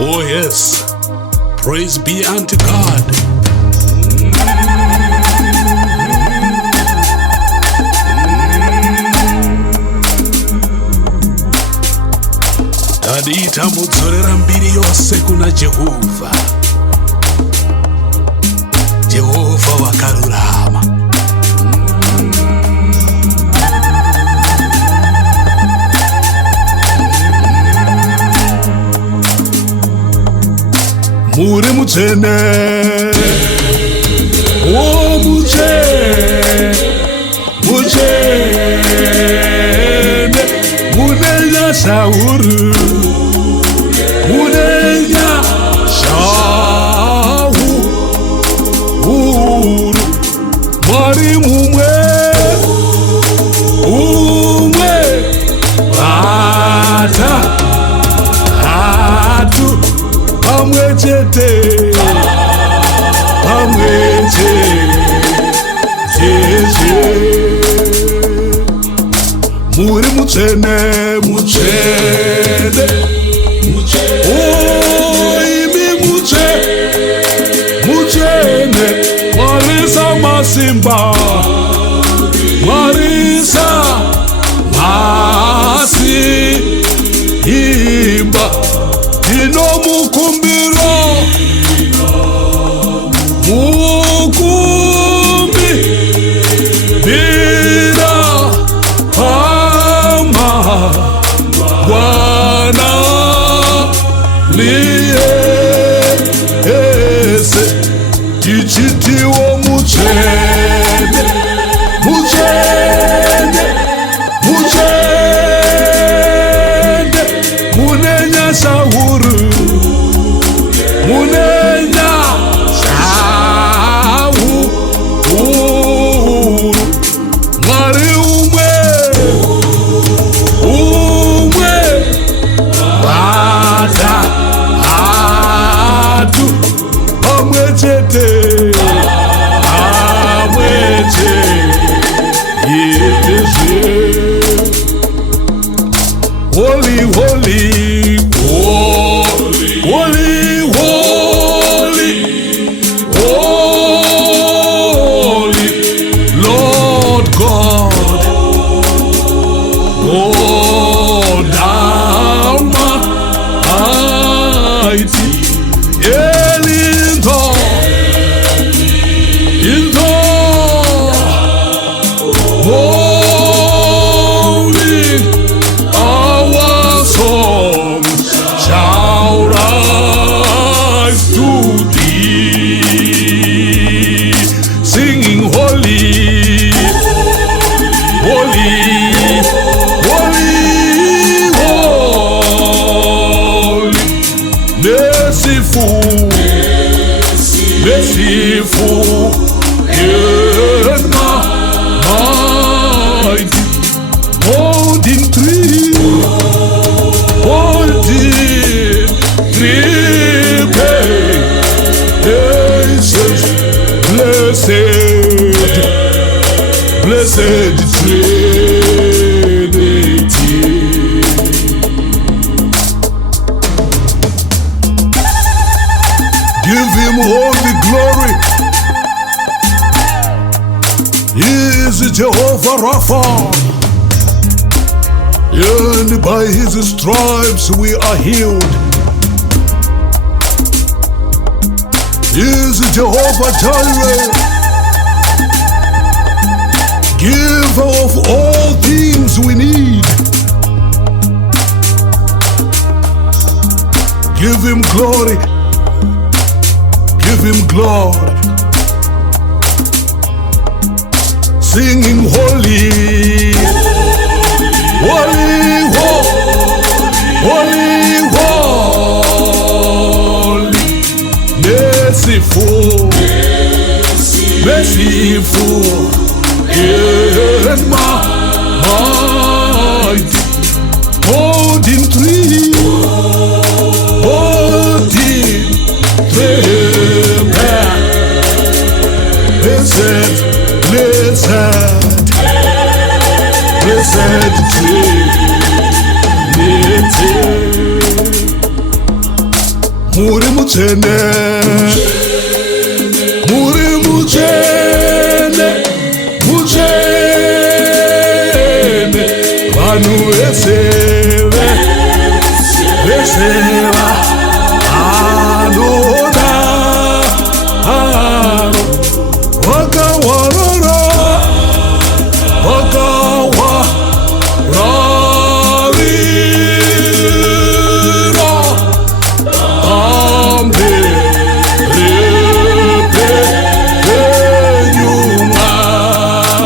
Oh yes, praise be unto God. Tadiita mudzorera mbiri yose kuna Jehovha. Jehovha wakarurama. Muri mutsvene, oh mutsvene, mutsvene, munenya shauru, munenya shauru, Mwari mumwe, umwe, bata, hatu, pamwechete, muri mutsvene, mutsvene, oh imi mutsvene, Mwarisa masimba, Mwarisa masimba, inomukumbiro, mukumbi, bira, pama, Bwana liye ese, tichitiwo mutsvene, mutsvene, mutsvene, munenya shauru, munenya shauru, Mwari umwe, umwe, bata, hatu, pamwechete, holy, holy, holy, holy, holy, holy, Lord God, Lord Almighty, Elinto, Into, holy, our songs shall rise to thee, singing holy, holy, holy, holy, merciful, merciful, and mighty, holding three, praises, blessed Trinity. Give him all the glory. He is Jehovah Rapha, and by his stripes we are healed. He is Jehovah Jireh, giver of all things we need. Give him glory, give him glory, singing holy, holy, holy, holy, merciful, merciful, and mighty, holding three, blessed, blessed Trinity. muri mutsvene, muri mutsvene, mutsvene, vanhu vese vanoda vakawarara, vakawararira pamberi penyu Mwari,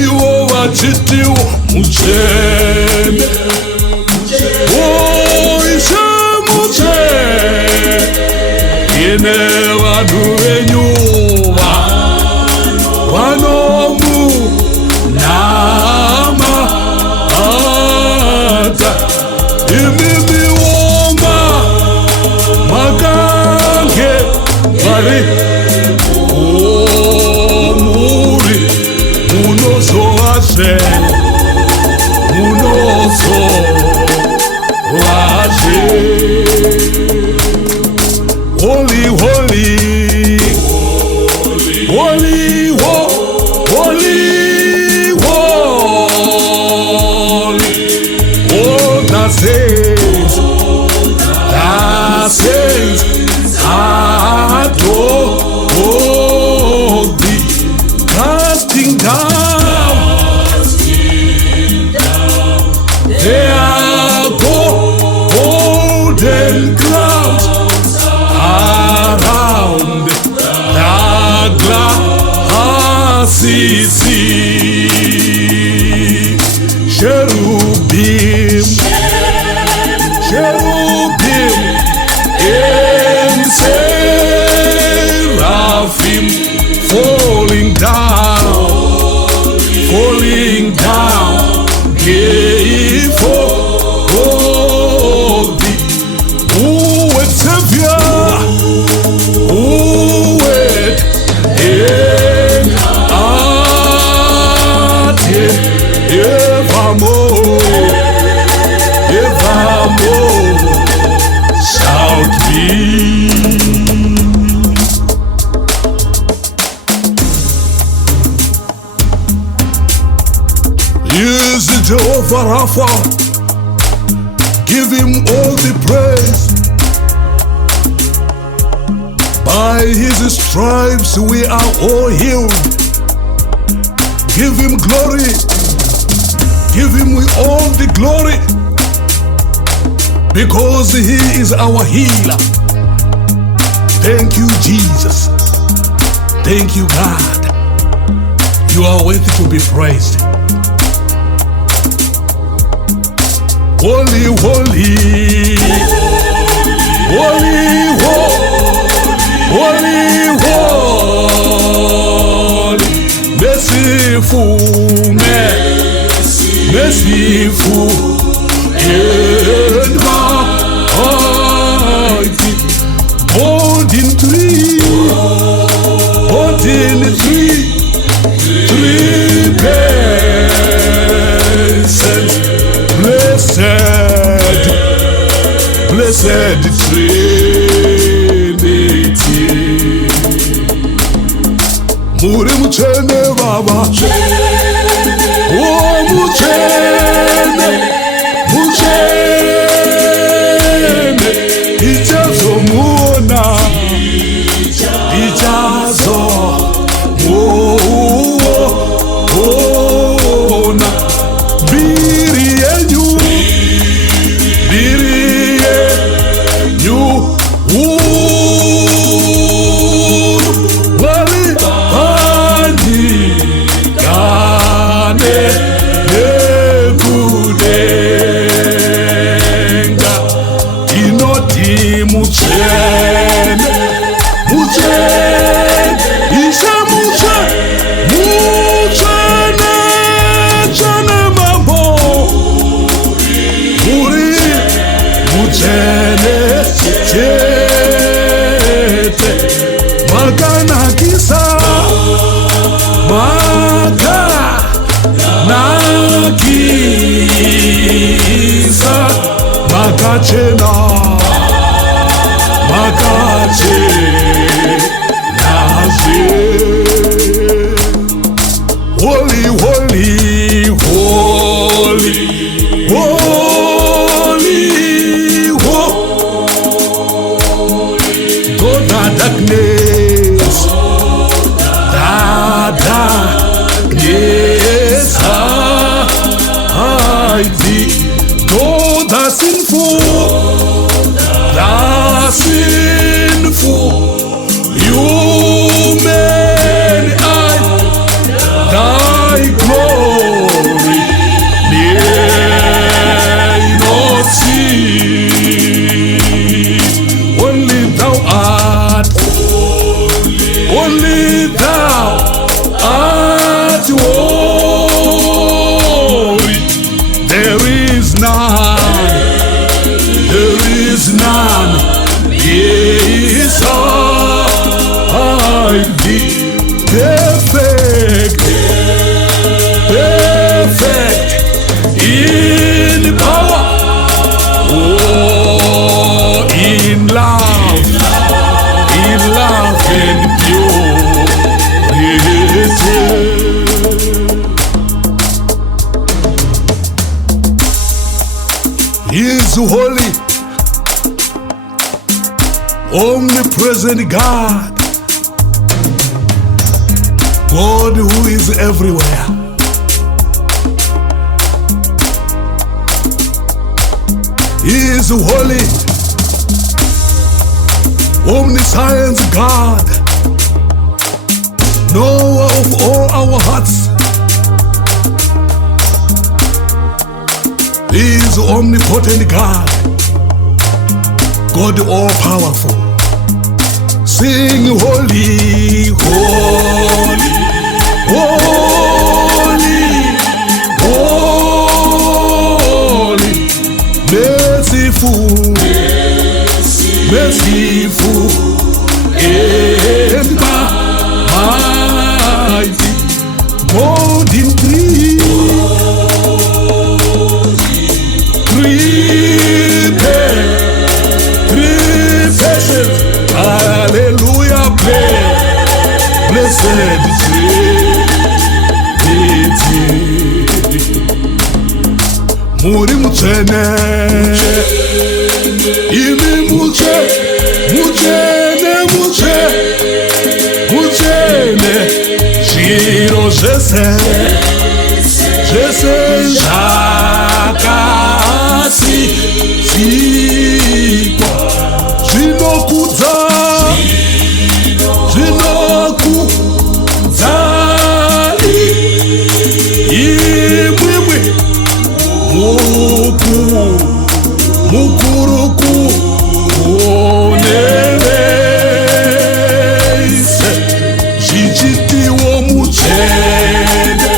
ivo vachitiwo mutsvene, oise mutsvene, ine vanhu venyu vanomunamata, imi miomba makange vari muri munozovazve, munozovazve. Holy, holy, holy, holy, holy, all the saints adore thee, casting down their golden crowns around the glassy sea. Cherubim, cherubim, and seraphim falling down before thee. Who would Savior? Who would evermore shout be. Is Jehovah Rapha, give him all the praise. By his stripes we are all healed. Give him glory, give him all the glory, because he is our healer. Thank you, Jesus. Thank you, God. You are worthy to be praised. Holy, holy, holy, holy, holy, merciful, merciful, and mighty, holding three persons, blessed Trinity. Muri mutsvene Baba, oh mutsvene, mutsvene, ichazomuona, ichazomuona, mbiri yenyu, wali andikane nekudenga, inoti mutsvene, mutsvene, isa mutsvene, mutsvene, tsvene mambo, muri mutsvene chete, makanakisa, makanakisa, makachena, vakachenazve. Holy, holy, holy, holy, holy. God, the darkness, hide thee. Though the sinful, human eye, thy glory may not see. Only thou art, only thou art holy. There is none beside thee. Perfect in power, oh, in love and purity. He is holy, omnipresent God, God who is everywhere. He is holy, omniscience God, knower of all our hearts. He is omnipotent God, God all powerful. Sing holy, holy, holy, holy, merciful, merciful, and mighty, God in three persons. Hallelujah, blessed Trinity. Muri mutsvene, imi mutsvene, zviro zvese zvakasikwa zvinokudzai imwimwi mukuru kuonevese zvichitiwo mutsvene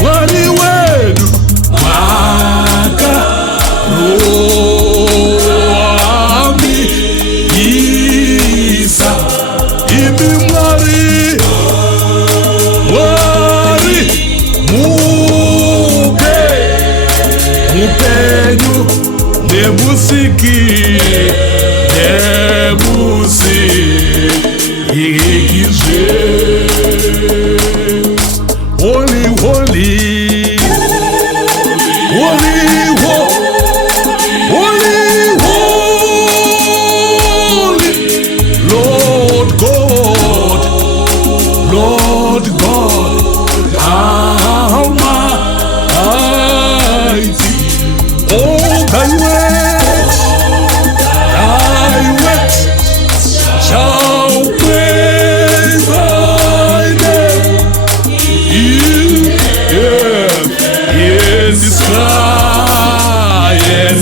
Mwari wedu mwakaroamisa imi Mwari mupenyu nemusikizve. Holy, holy, holy, holy, holy, Lord God, Almighty. Oh, thy works shall praise thy name. In the sky and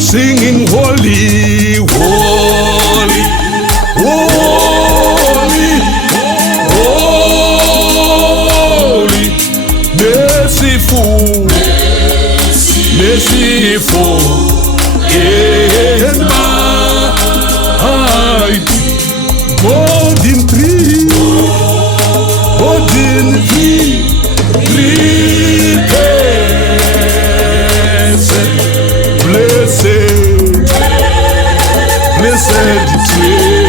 singing holy, holy, holy. blessed, blessed tree.